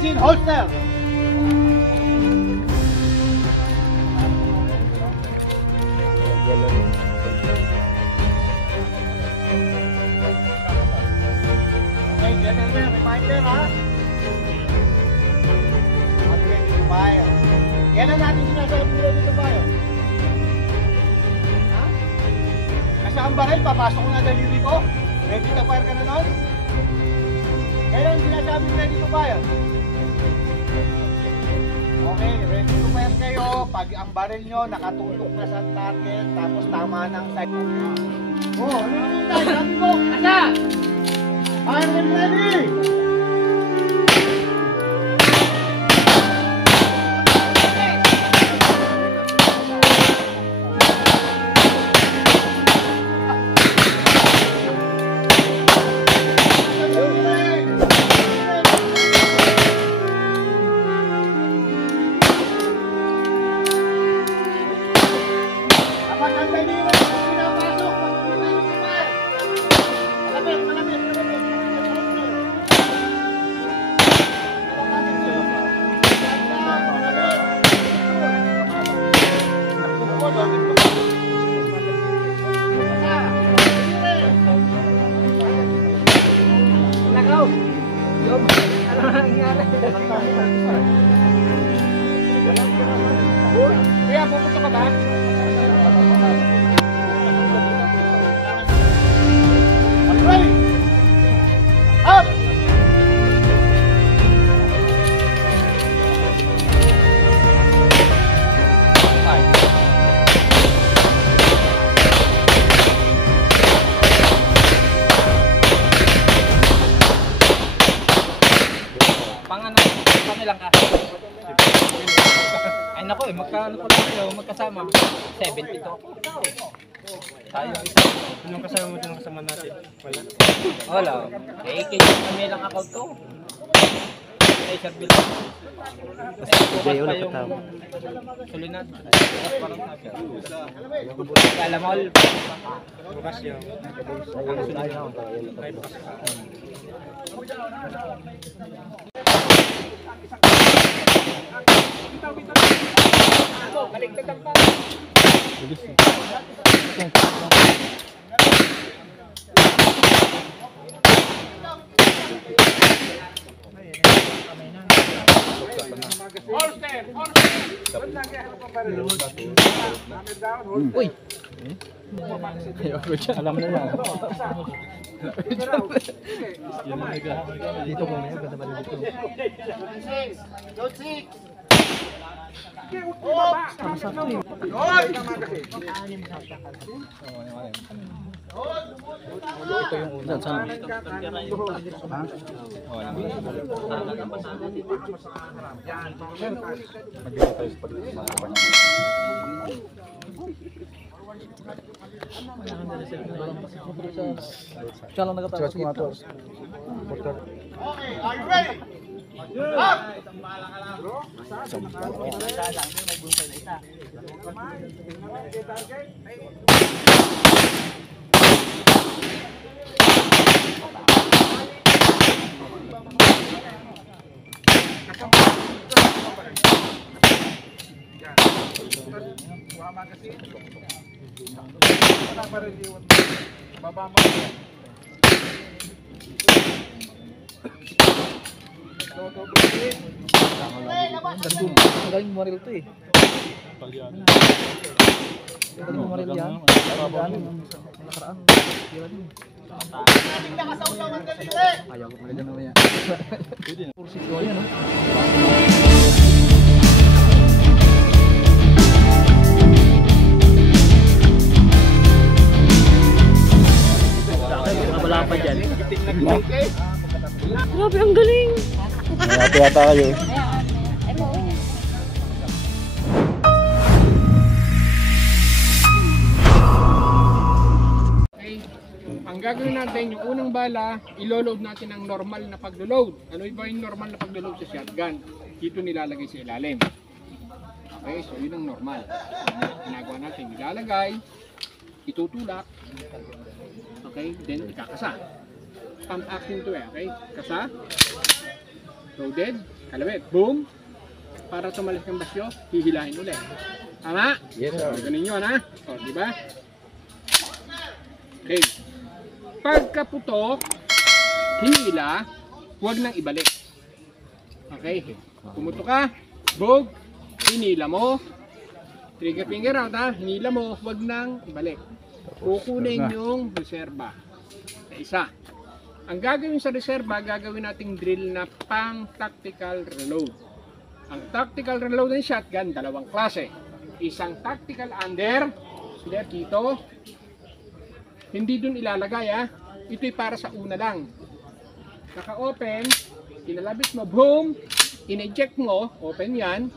magazine holster. Okay, gentlemen, reminder ha. Ready to fire. Kailan natin sinasabi ready to fire? Ha? Nasa ang baril, papasok ko na daliri ko. Ready to fire ka na nun? Kailan sinasabi ready to fire? Okay, ready to fire kayo pag ang baril nyo nakatutok na sa target tapos tama ng sight. Oh, ano yung tayo? Sabi ko, asa? Fire when ready! Kaya pupunta ka ba? Ready? Up! Lang ka. Ay nako eh, magkano pa lang kayo magkasama? 70 to. Tayo isa. Anong kasama mo dyan kasama natin? Wala. Wala. Eh, kami lang account to. Ay, sir bill. Hindi, wala katama. Sulinad. Parang sabi. Alam mo, Bukas yung ang sulinad. Ay, bukas. Uy! Alam na yan. Dito ko na yun, ganda ba dito? Don't six! Ito yung una. Saan? Ha? Mag-ganda tayo sa pag-ibig. Siya lang nakatakas mga to. Okay, are you ready? Up! Ang galing maril to eh. Ang galing maril yan. Ang galing nakaraan. Ating nakasawsaw ang daliri! Ayaw ko maril naman yan. Puro sityo yan ha. Wala pa dyan. Grabe, ang galing! Nangati yata kayo. Okay. Ang gagawin natin, yung unang bala, ilo-load natin ang normal na paglo-load. Ano ba yung normal na paglo-load sa shotgun? Dito nilalagay sa ilalim. Okay, so yun ang normal. Ginagawa natin, nilalagay, itutulak, okay, then ikakasa. Pump action to eh, okay? Kasa, loaded, kalawit, boom. Para tumalas ng basyo, hihilahin ulit. Tama? Yes, sir. Ganun yun, ha? O, di ba? Okay. Pagkaputok, hinila, huwag nang ibalik. Okay? Pumutok ka, bog, hinila mo, trigger finger out, ha? Hinila mo, huwag nang ibalik. Kukunin yung reserba. Na isa. Ang gagawin sa reserba, gagawin nating drill na pang-tactical reload. Ang tactical reload ng shotgun, dalawang klase. Isang tactical under, sila dito. Hindi dun ilalagay, ha. Ito'y para sa una lang. Naka-open, kinalabit mo, boom, in-eject mo, open yan.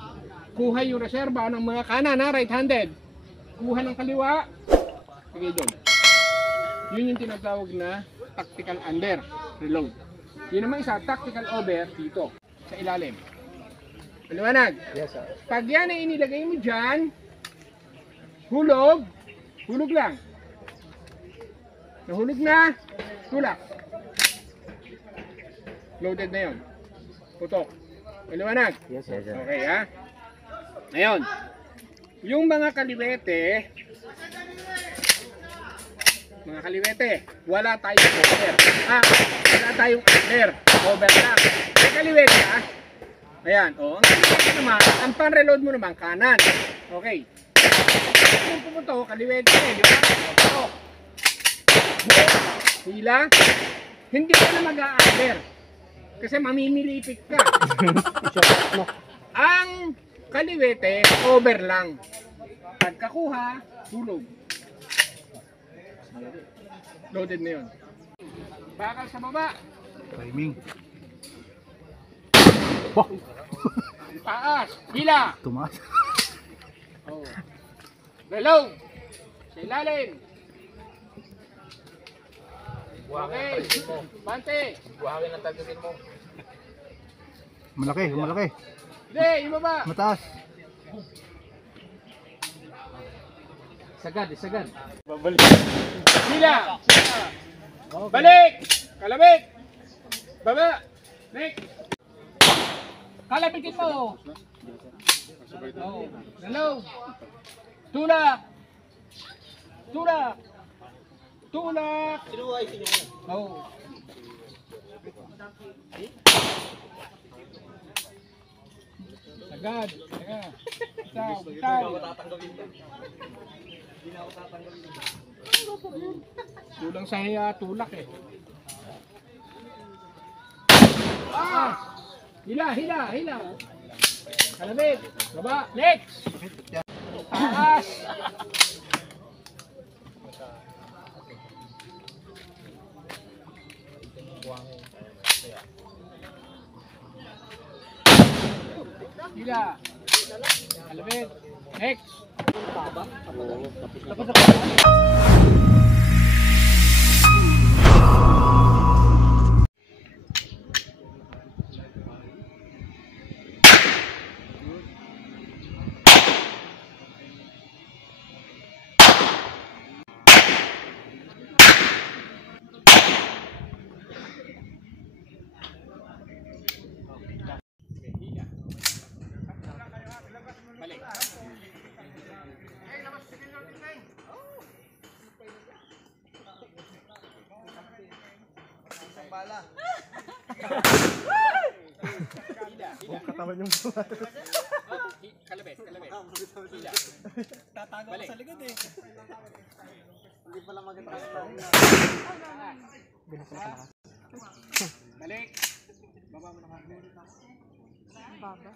Kuha yung reserba ng mga kanan, ha, right-handed. Kuha ng kaliwa, lagay doon. Yun yung tinatawag na tactical under, reload. Yun naman isa, tactical over, dito, sa ilalim. Maliwanag? Yes, sir. Pag yan ay inilagay mo dyan, hulog, hulog lang. Nahulog na, tulak. Loaded na yun. Putok. Maliwanag? Yes, sir. Okay, ha? Ngayon, yung mga kaliwete, wala tayong over. Wala tayong under. Over lang. May kaliwete, ha? Ayan, o. Ang pan-reload mo naman, kanan. Okay. Kung pumutok, kaliwete, di ba? Putok. Hila. Hindi ka na mag-a-under. Kasi mamimilipik ka. Ang kaliwete, over lang. Pagkakuha, hulog. Loaded na yun. Bakal sa baba. Timing. Taas. Hila. Tumaas. Oh. Reload. Sa ilalim. Okay. Bante. Buhangin ang tagagin mo. Malaki, malaki. Hindi, yung baba. Mataas. Sagad, sagad. Hila. Balik. Kalabit. Baba. Next. Kalabitin mo. Oh. Reload. Tulak. Tulak. Tulak. Oh. Agad. Bitaw, bitaw. Kulang sa hiya, tulak eh. Hila, hila, hila. Kalabit. Baba. Next. Taas. Hila. Kalabit. Next. Balik. Katawan yung Kalabit, kalabit. Hila. Tatago Balik. sa likod eh. Hindi pala maganda. Balik. Baba mo na. Baba.